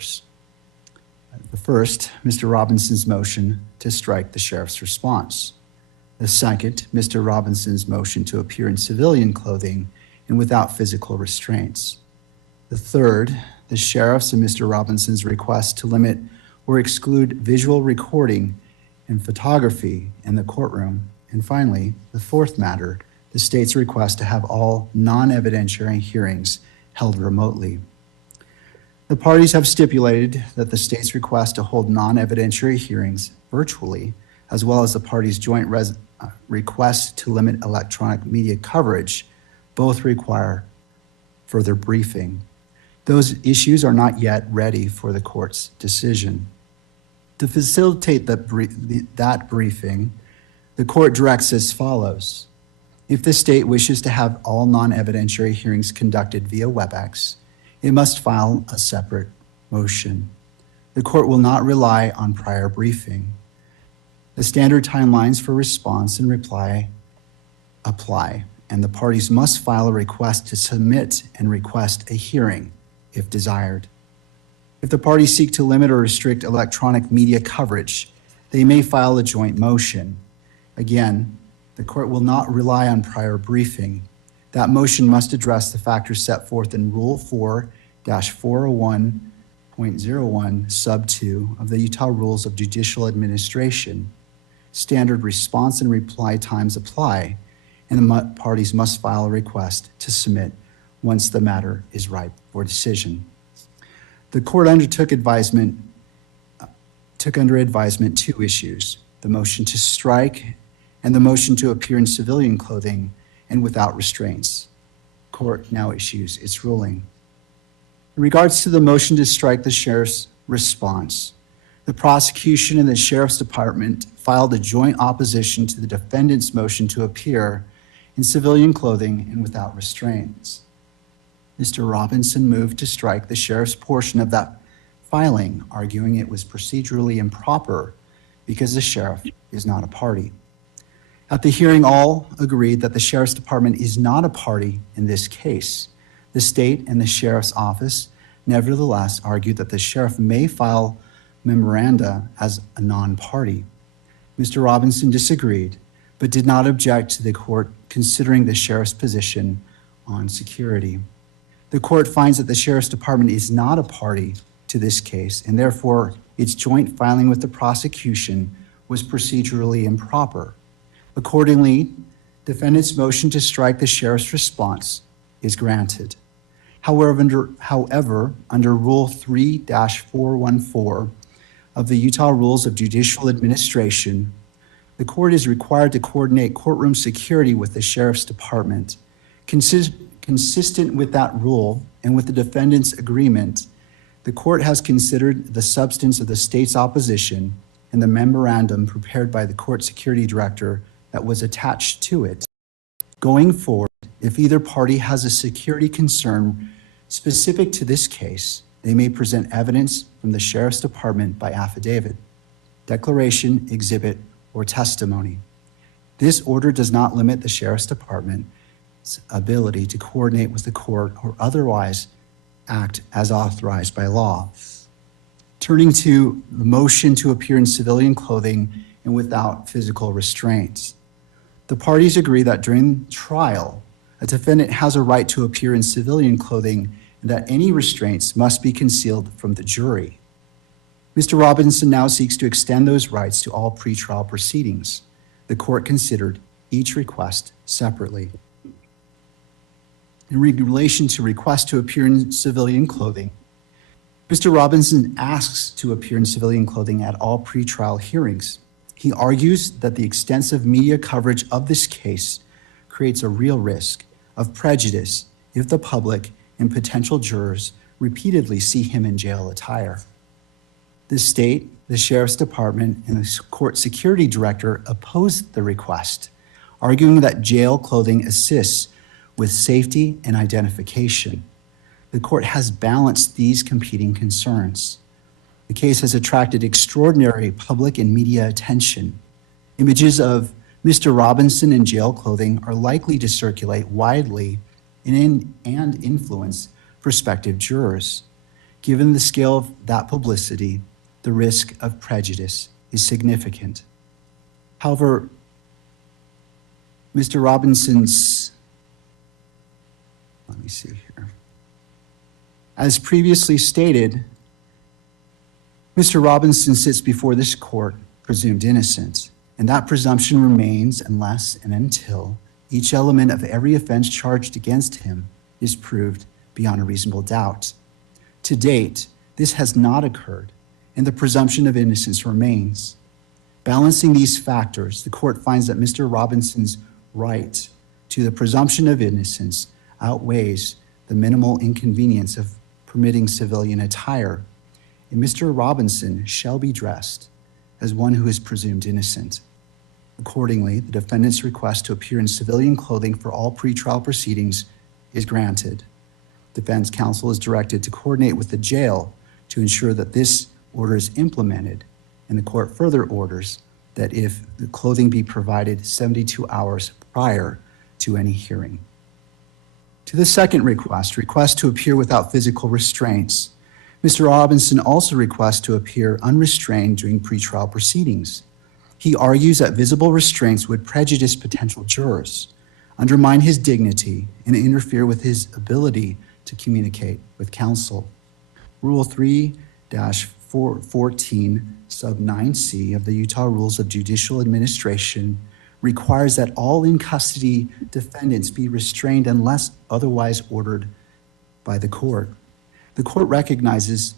matters. The first, Mr. Robinson's motion to strike the sheriff's response. The second, Mr. Robinson's motion to appear in civilian clothing and without physical restraints. The third, the sheriff's and Mr. Robinson's request to limit or exclude visual recording and photography in the courtroom. And finally, the fourth matter, the state's request to have all non-evidentiary hearings held remotely. The parties have stipulated that the state's request to hold non-evidentiary hearings virtually, as well as the parties' joint request to limit electronic media coverage, both require further briefing. Those issues are not yet ready for the court's decision. To facilitate that briefing, the court directs as follows. If the state wishes to have all non-evidentiary hearings conducted via WebEx, it must file a separate motion. The court will not rely on prior briefing. The standard timelines for response and reply apply, and the parties must file a request to submit and request a hearing if desired. If the parties seek to limit or restrict electronic media coverage, they may file a joint motion. Again, the court will not rely on prior briefing. That motion must address the factors set forth in Rule 4-401.01 sub 2 of the Utah Rules of Judicial Administration. Standard response and reply times apply, and the parties must file a request to submit once the matter is ripe for decision. The court took under advisement two issues, the motion to strike and the motion to appear in civilian clothing and without restraints. Court now issues its ruling. In regards to the motion to strike the sheriff's response, the prosecution and the sheriff's department filed a joint opposition to the defendant's motion to appear in civilian clothing and without restraints. Mr. Robinson moved to strike the sheriff's portion of that filing, arguing it was procedurally improper because the sheriff is not a party. At the hearing, all agreed that the sheriff's department is not a party in this case. The state and the sheriff's office nevertheless argued that the sheriff may file memoranda as a non-party. Mr. Robinson disagreed, but did not object to the court considering the sheriff's position on security. The court finds that the sheriff's department is not a party to this case, and therefore its joint filing with the prosecution was procedurally improper. Accordingly, defendant's motion to strike the sheriff's response is granted. However, under Rule 3-414 of the Utah Rules of Judicial Administration, the court is required to coordinate courtroom security with the sheriff's department. Consistent with that rule and with the defendant's agreement, the court has considered the substance of the state's opposition and the memorandum prepared by the court security director that was attached to it. Going forward, if either party has a security concern specific to this case, they may present evidence from the sheriff's department by affidavit, declaration, exhibit, or testimony. This order does not limit the sheriff's department's ability to coordinate with the court or otherwise act as authorized by law. Turning to the motion to appear in civilian clothing and without physical restraints. The parties agree that during trial, a defendant has a right to appear in civilian clothing and that any restraints must be concealed from the jury. Mr. Robinson now seeks to extend those rights to all pretrial proceedings. The court considered each request separately. In relation to request to appear in civilian clothing, Mr. Robinson asks to appear in civilian clothing at all pretrial hearings. He argues that the extensive media coverage of this case creates a real risk of prejudice if the public and potential jurors repeatedly see him in jail attire. The state, the sheriff's department, and the court security director opposed the request, arguing that jail clothing assists with safety and identification. The court has balanced these competing concerns. The case has attracted extraordinary public and media attention. Images of Mr. Robinson in jail clothing are likely to circulate widely and influence prospective jurors. Given the scale of that publicity, the risk of prejudice is significant. However, Mr. Robinson's, let me see here. As previously stated, Mr. Robinson sits before this court presumed innocent, and that presumption remains unless and until each element of every offense charged against him is proved beyond a reasonable doubt. To date, this has not occurred, and the presumption of innocence remains. Balancing these factors, the court finds that Mr. Robinson's right to the presumption of innocence outweighs the minimal inconvenience of permitting civilian attire, and Mr. Robinson shall be dressed as one who is presumed innocent. Accordingly, the defendant's request to appear in civilian clothing for all pretrial proceedings is granted. Defense counsel is directed to coordinate with the jail to ensure that this order is implemented, and the court further orders that if the clothing be provided 72 hours prior to any hearing. To the second request to appear without physical restraints, Mr. Robinson also requests to appear unrestrained during pretrial proceedings. He argues that visible restraints would prejudice potential jurors, undermine his dignity, and interfere with his ability to communicate with counsel. Rule 3-14 sub 9C of the Utah Rules of Judicial Administration requires that all in-custody defendants be restrained unless otherwise ordered by the court. The court recognizes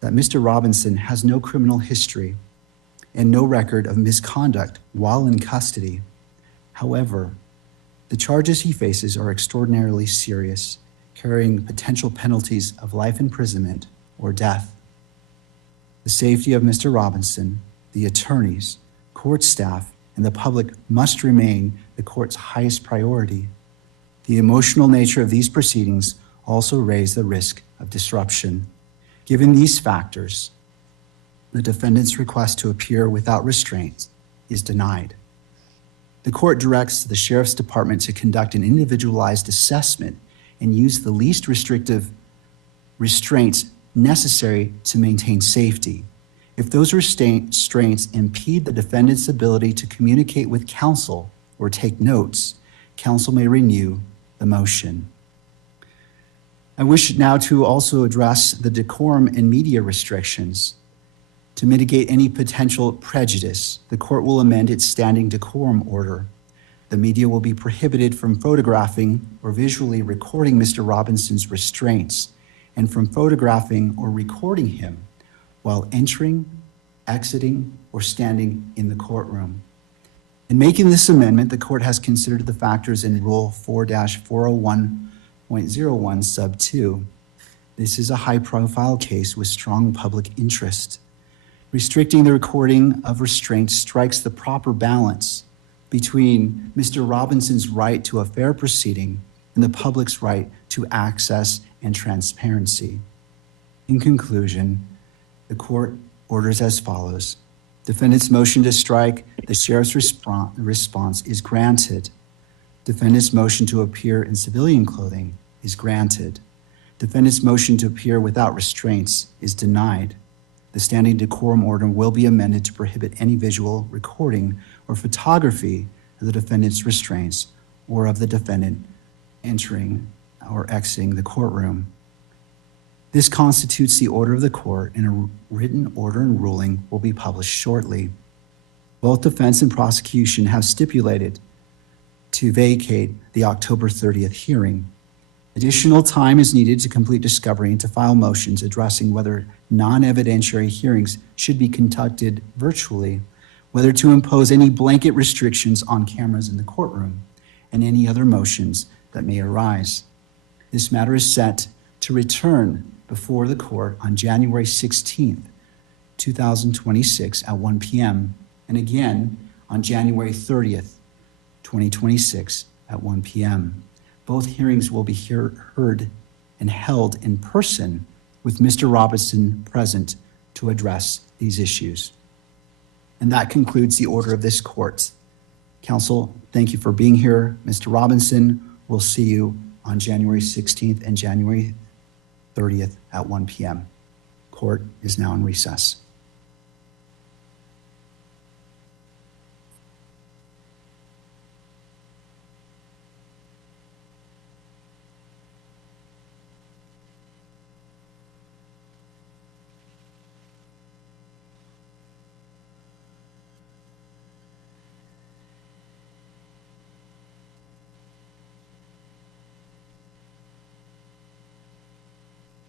that Mr. Robinson has no criminal history and no record of misconduct while in custody. However, the charges he faces are extraordinarily serious, carrying potential penalties of life imprisonment or death. The safety of Mr. Robinson, the attorneys, court staff, and the public must remain the court's highest priority. The emotional nature of these proceedings also raise the risk of disruption. Given these factors, the defendant's request to appear without restraint is denied. The court directs the Sheriff's Department to conduct an individualized assessment and use the least restrictive restraints necessary to maintain safety. If those restraints impede the defendant's ability to communicate with counsel or take notes, counsel may renew the motion. I wish now to also address the decorum and media restrictions. To mitigate any potential prejudice, the court will amend its standing decorum order. The media will be prohibited from photographing or visually recording Mr. Robinson's restraints and from photographing or recording him while entering, exiting, or standing in the courtroom. In making this amendment, the court has considered the factors in Rule 4-401.01 sub 2. This is a high-profile case with strong public interest. Restricting the recording of restraints strikes the proper balance between Mr. Robinson's right to a fair proceeding and the public's right to access and transparency. In conclusion, the court orders as follows. Defendant's motion to strike the sheriff's response is granted. Defendant's motion to appear in civilian clothing is granted. Defendant's motion to appear without restraints is denied. The standing decorum order will be amended to prohibit any visual recording or photography of the defendant's restraints or of the defendant entering or exiting the courtroom. This constitutes the order of the court, and a written order and ruling will be published shortly. Both defense and prosecution have stipulated to vacate the October 30th hearing. Additional time is needed to complete discovery and to file motions addressing whether non-evidentiary hearings should be conducted virtually, whether to impose any blanket restrictions on cameras in the courtroom, and any other motions that may arise. This matter is set to return before the court on January 16th, 2026 at 1 p.m. and again on January 30th, 2026 at 1 p.m. Both hearings will be heard and held in person with Mr. Robinson present to address these issues. And that concludes the order of this court. Counsel, thank you for being here. Mr. Robinson, we'll see you on January 16th and January 30th at 1 p.m. Court is now in recess.